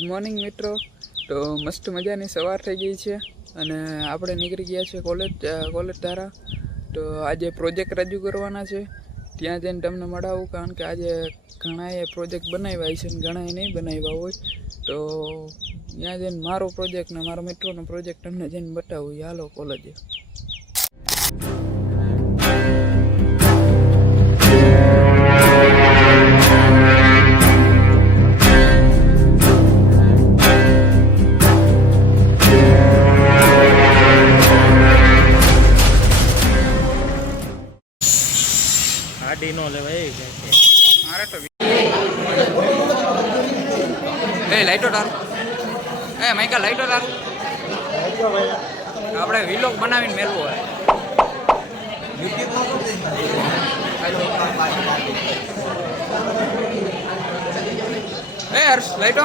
Morning મિત્રો. તો મસ્ત મજાની સવાર થઈ ગઈ છે અને આપણે નીકળી ગયા છે કોલેજ કોલેજ ધારા. તો આજે પ્રોજેક્ટ રજૂ કરવાના છે. ત્યાં જઈને તમને મળાવું, કારણ કે આજે ઘણાએ પ્રોજેક્ટ બનાવ્યા છે અને ઘણાએ નહીં બનાવ્યા હોય. તો ત્યાં જઈને મારો પ્રોજેક્ટ ને મારા મિત્રોનો પ્રોજેક્ટ તમને જઈને બતાવું. હાલો, કોલેજે. આડી નો લેવાય એ કે છે. મારે તો એ લાઈટો ટાર એ માઈકા લાઈટો ટાર આપણે વિલોગ બનાવીને મેળવું હોય. એ હર્ષ લાઈટો.